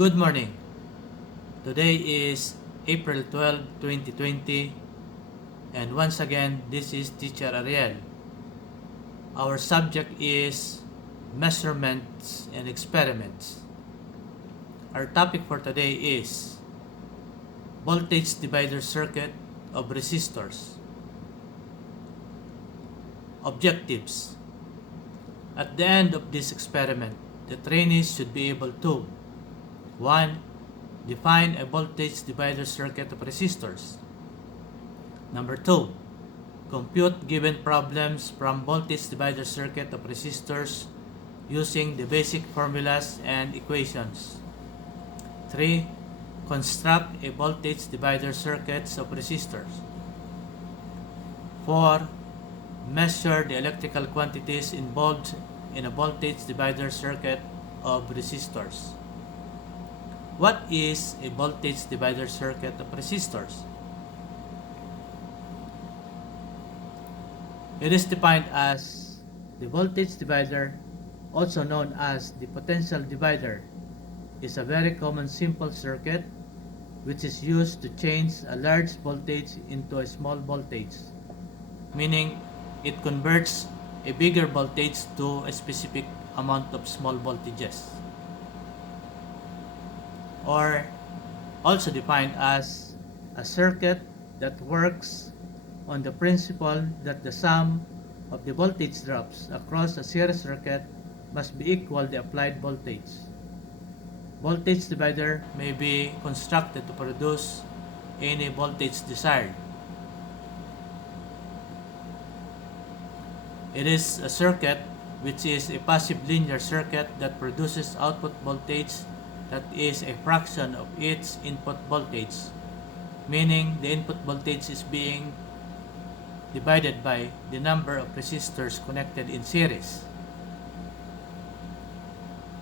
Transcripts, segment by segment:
Good morning. Today is April 12, 2020, and once again, this is Teacher Ariel. Our subject is measurements and experiments. Our topic for today is voltage divider circuit of resistors. Objectives. At the end of this experiment, the trainees should be able to 1. Define a voltage divider circuit of resistors. Number 2. Compute given problems from voltage divider circuit of resistors using the basic formulas and equations. 3. Construct a voltage divider circuits of resistors. 4. Measure the electrical quantities involved in a voltage divider circuit of resistors. What is a voltage divider circuit of resistors? It is defined as the voltage divider, also known as the potential divider, is a very common simple circuit which is used to change a large voltage into a small voltage, meaning it converts a bigger voltage to a specific amount of small voltages, or also defined as a circuit that works on the principle that the sum of the voltage drops across a series circuit must be equal to the applied voltage. Voltage divider may be constructed to produce any voltage desired. It is a circuit which is a passive linear circuit that produces output voltage that is a fraction of its input voltage, meaning the input voltage is being divided by the number of resistors connected in series.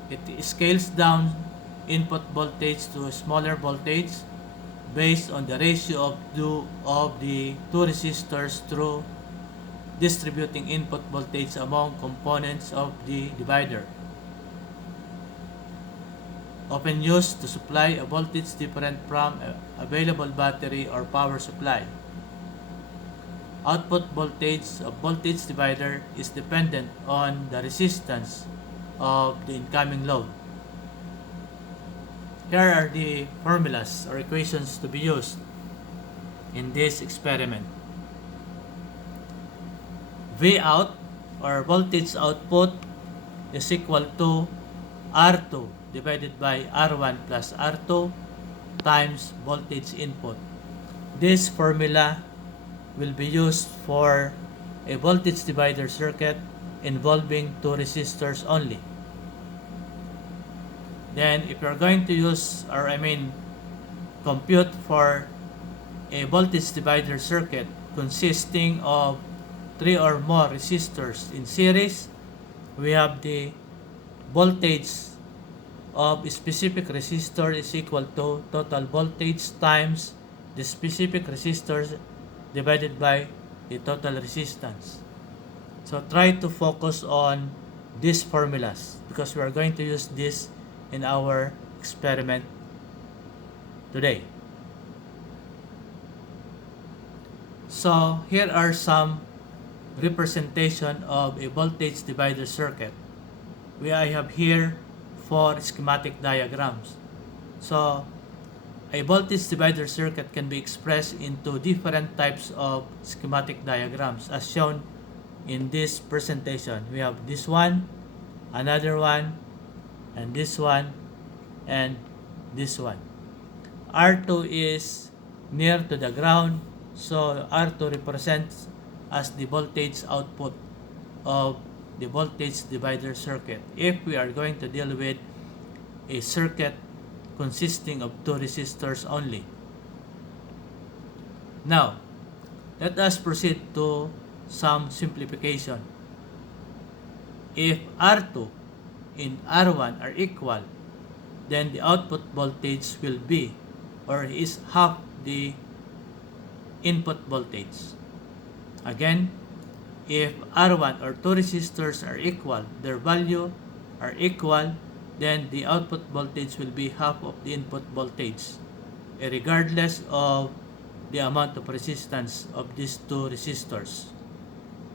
It scales down input voltage to a smaller voltage based on the ratio of the two resistors through distributing input voltage among components of the divider, often used to supply a voltage different from available battery or power supply. Output voltage of voltage divider is dependent on the resistance of the incoming load. Here are the formulas or equations to be used in this experiment. V out, or voltage output, is equal to R2 divided by R1 plus R2 times voltage input. This formula will be used for a voltage divider circuit involving two resistors only. Then if you're going to use, compute for a voltage divider circuit consisting of 3 or more resistors in series, we have the voltage of a specific resistor is equal to total voltage times the specific resistors divided by the total resistance. So try to focus on these formulas because we are going to use this in our experiment today. So here are some representation of a voltage divider circuit. I have here 4 schematic diagrams. So a voltage divider circuit can be expressed into different types of schematic diagrams as shown in this presentation. We have this one, another one, and this one, and this one. R2 is near to the ground, so R2 represents as the voltage output of the voltage divider circuit if we are going to deal with a circuit consisting of two resistors only. Now, let us proceed to some simplification. If R2 and R1 are equal, then the output voltage will be or is half the input voltage. Again, if R1 or two resistors are equal, their value are equal, then the output voltage will be half of the input voltage, regardless of the amount of resistance of these two resistors.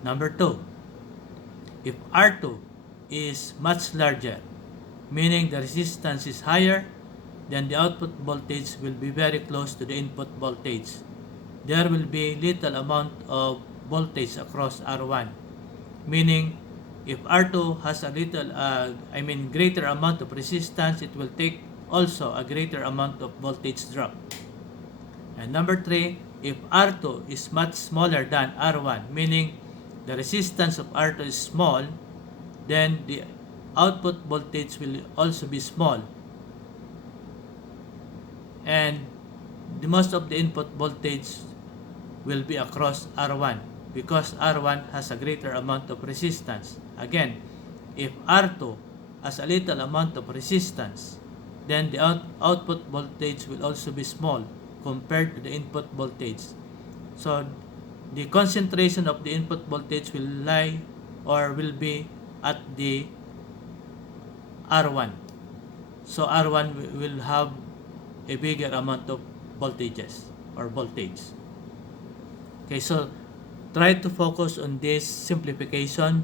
Number 2, if R2 is much larger, meaning the resistance is higher, then the output voltage will be very close to the input voltage. There will be little amount of voltage across R1, meaning if R2 has a greater amount of resistance, it will take also a greater amount of voltage drop. And number 3, if R2 is much smaller than R1, meaning the resistance of R2 is small, then the output voltage will also be small. And the most of the input voltage will be across R1 because R1 has a greater amount of resistance. Again, if R2 has a little amount of resistance, then the output voltage will also be small compared to the input voltage. So the concentration of the input voltage will lie or will be at the R1. So R1 will have a bigger amount of voltages or voltage. Okay, so try to focus on this simplification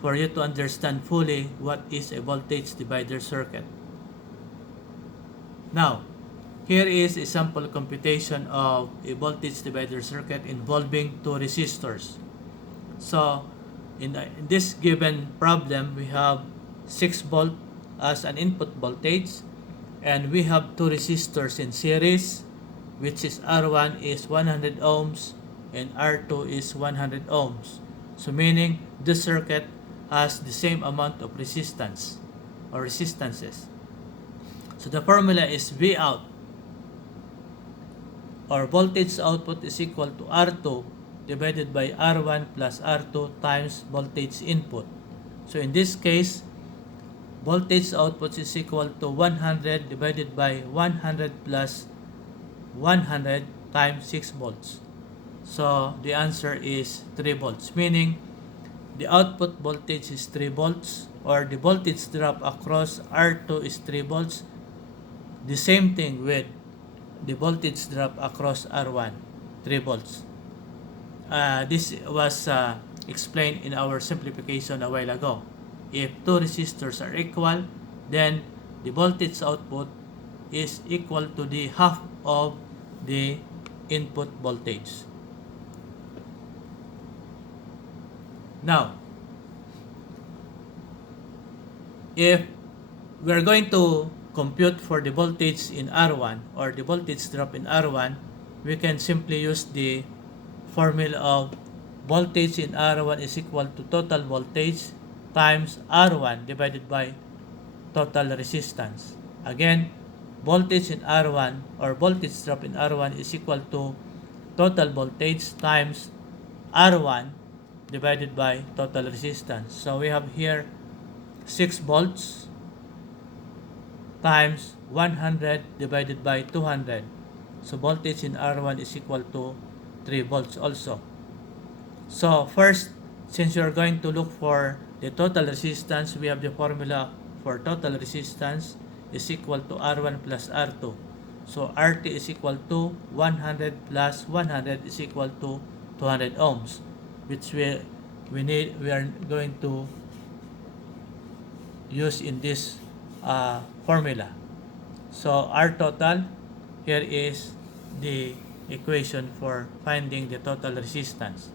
for you to understand fully what is a voltage divider circuit. Now, here is a sample computation of a voltage divider circuit involving two resistors. So, in this given problem, we have 6 volt as an input voltage, and we have two resistors in series, which is R1 is 100 ohms and R2 is 100 ohms. So meaning this circuit has the same amount of resistance or resistances. So the formula is V out, or voltage output, is equal to R2 divided by R1 plus R2 times voltage input. So in this case, voltage output is equal to 100 divided by 100 plus 100 times 6 volts. So the answer is 3 volts, meaning the output voltage is 3 volts, or the voltage drop across R2 is 3 volts. The same thing with the voltage drop across R1, 3 volts. This was explained in our simplification a while ago. If two resistors are equal, then the voltage output is equal to the half of the input voltage. Now, if we're going to compute for the voltage in R1 or the voltage drop in R1, we can simply use the formula of voltage in R1 is equal to total voltage times R1 divided by total resistance. Again, voltage in R1 or voltage drop in R1 is equal to total voltage times R1 divided by total resistance. So we have here 6 volts times 100 divided by 200. So voltage in R1 is equal to 3 volts also. So first, since you are going to look for the total resistance, we have the formula for total resistance is equal to R1 plus R2. So RT is equal to 100 plus 100 is equal to 200 ohms, which we are going to use in this formula. So R total, here is the equation for finding the total resistance.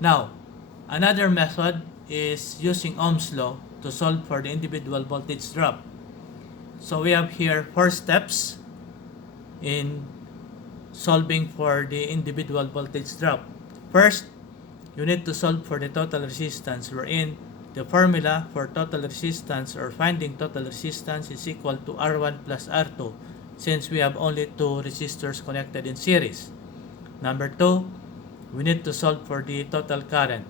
Now, another method is using Ohm's law to solve for the individual voltage drop. So we have here 4 steps in solving for the individual voltage drop. First, you need to solve for the total resistance, wherein the formula for total resistance or finding total resistance is equal to R1 plus R2, since we have only 2 resistors connected in series. Number 2, we need to solve for the total current.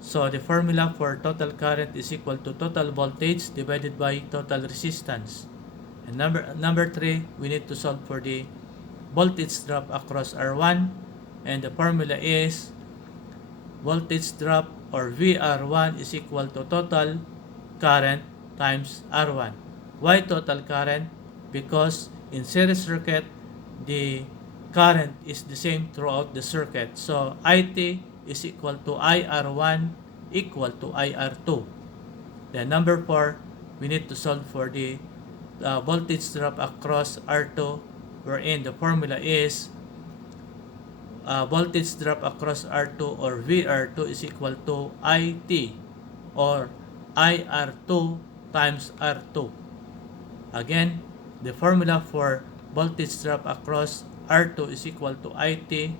So the formula for total current is equal to total voltage divided by total resistance. And number 3, we need to solve for the voltage drop across R1, and the formula is voltage drop or VR1 is equal to total current times R1. Why total current? Because in series circuit, the current is the same throughout the circuit. So IT is equal to IR1 equal to IR2. Then number 4, we need to solve for the voltage drop across R2, wherein the formula is voltage drop across R2 or VR2 is equal to IT or IR2 times R2. Again, the formula for voltage drop across R2 is equal to IT,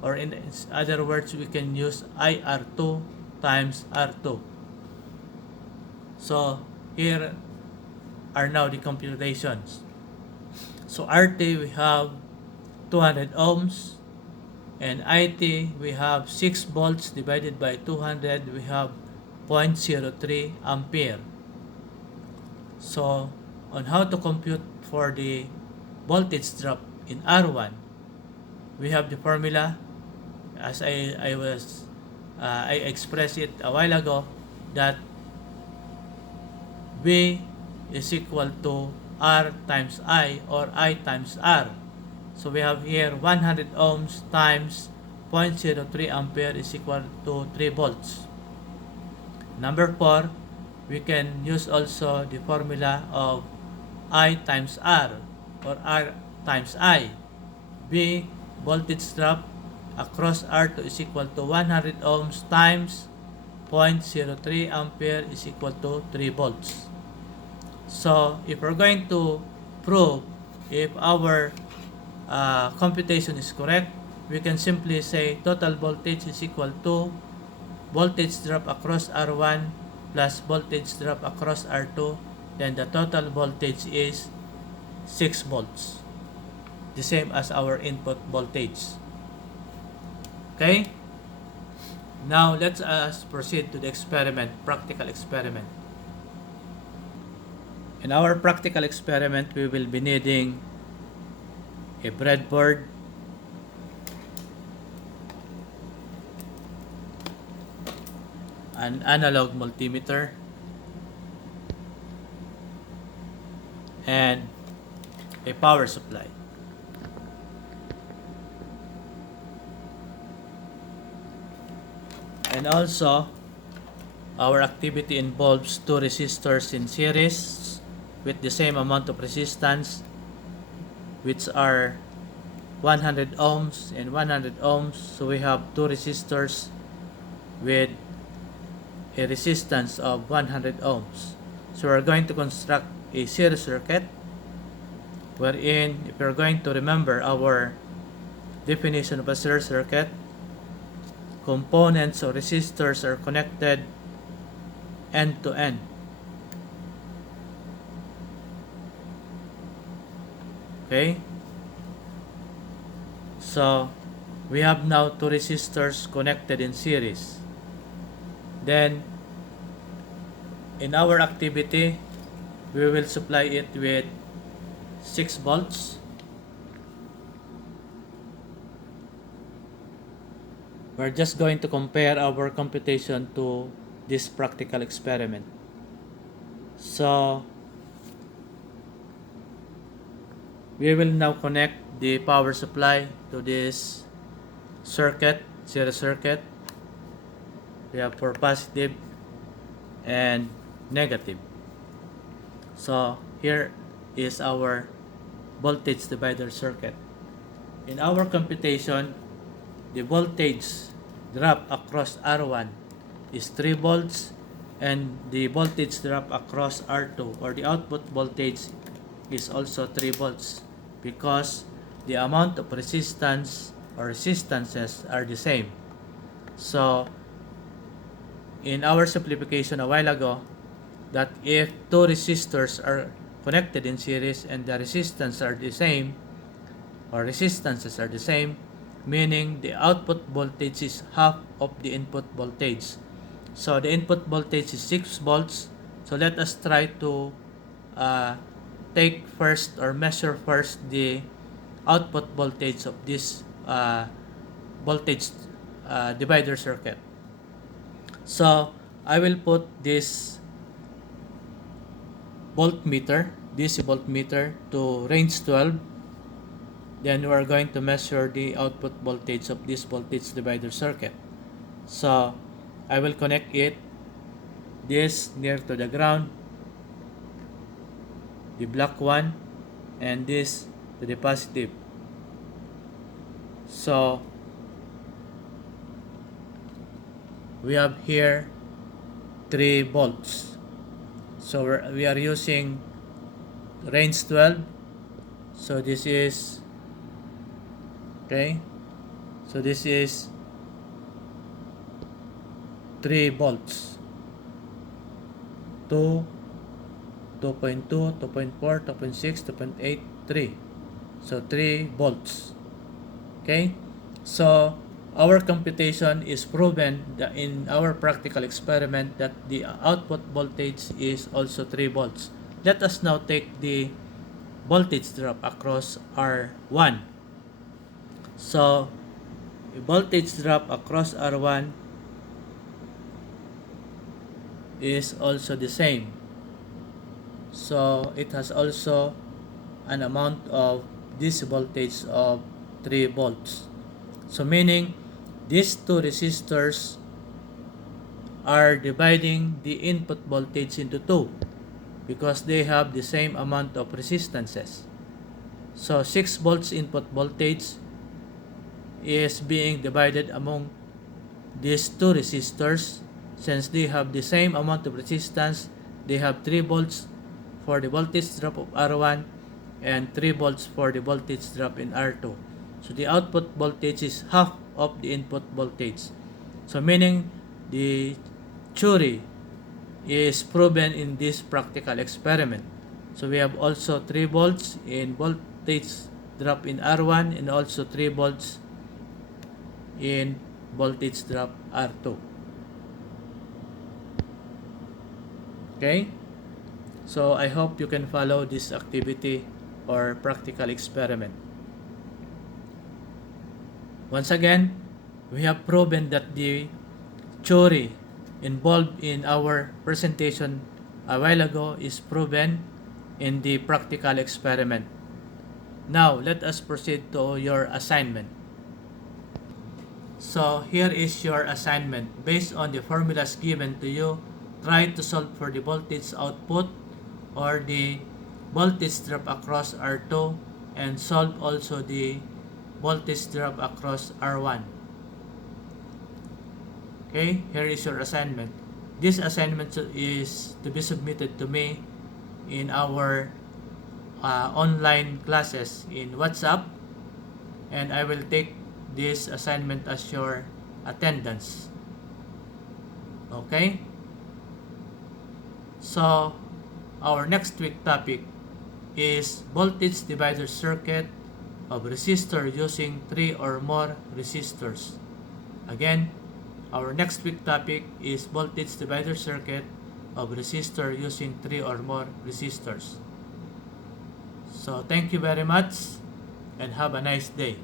or in other words, we can use IR2 times R2. So here are now the computations. So RT we have 200 ohms, and IT we have 6 volts divided by 200, we have 0.03 ampere. So on how to compute for the voltage drop in R1, we have the formula as I expressed it a while ago, that V is equal to R times I or I times R. So we have here 100 ohms times 0.03 ampere is equal to 3 volts. Number 4, we can use also the formula of I times R or R times I. V, voltage drop across R2 is equal to 100 ohms times 0.03 ampere is equal to 3 volts. So if we're going to prove if our computation is correct, we can simply say total voltage is equal to voltage drop across R1 plus voltage drop across R2, then the total voltage is 6 volts, the same as our input voltage. Okay? Now let's proceed to the experiment, practical experiment. In our practical experiment, we will be needing a breadboard, an analog multimeter, and a power supply. And also, our activity involves 2 resistors in series with the same amount of resistance, which are 100 ohms and 100 ohms. So we have 2 resistors with a resistance of 100 ohms. So we're going to construct a series circuit, wherein, if you're going to remember our definition of a series circuit, components or resistors are connected end to end. Okay? So we have now 2 resistors connected in series. Then in our activity, we will supply it with 6 volts. We're just going to compare our computation to this practical experiment. So we will now connect the power supply to this circuit, series circuit. We have for positive and negative. So here is our voltage divider circuit. In our computation, the voltage drop across R1 is 3 volts, and the voltage drop across R2 or the output voltage is also 3 volts, because the amount of resistance or resistances are the same. So in our simplification a while ago, that if 2 resistors are connected in series and the resistance are the same, or resistances are the same, meaning the output voltage is half of the input voltage. So the input voltage is 6 volts. So let us try to take first or measure first the output voltage of this voltage divider circuit. So I will put this voltmeter, DC voltmeter, to range 12. Then we are going to measure the output voltage of this voltage divider circuit. So I will connect it, this near to the ground, the black one, and this to the positive. So we have here 3 volts. So we are using range 12. So this is, okay, so this is 3 volts, 2, 2.2, 2.4, 2.6, 2.8, 3. So 3 volts. Okay, so our computation is proven that in our practical experiment that the output voltage is also 3 volts. Let us now take the voltage drop across R1. So the voltage drop across R1 is also the same. So it has also an amount of this voltage of 3 volts. So meaning these two resistors are dividing the input voltage into 2 because they have the same amount of resistances. So 6 volts input voltage is being divided among these two resistors. Since they have the same amount of resistance, they have 3 volts for the voltage drop of R1 and 3 volts for the voltage drop in R2. So the output voltage is half of the input voltage. So meaning the theory is proven in this practical experiment. So we have also 3 volts in voltage drop in R1 and also 3 volts in voltage drop R2. Okay? So I hope you can follow this activity or practical experiment. Once again, we have proven that the theory involved in our presentation a while ago is proven in the practical experiment. Now, let us proceed to your assignment. So, here is your assignment. Based on the formulas given to you, try to solve for the voltage output or the voltage drop across R2 and solve also the voltage drop across R1. Okay, here is your assignment. This assignment is to be submitted to me in our online classes in WhatsApp, and I will take this assignment as your attendance. Okay? So, our next week topic is voltage divider circuit of resistor using 3 or more resistors. Again, our next week topic is voltage divider circuit of resistor using 3 or more resistors. So thank you very much and have a nice day.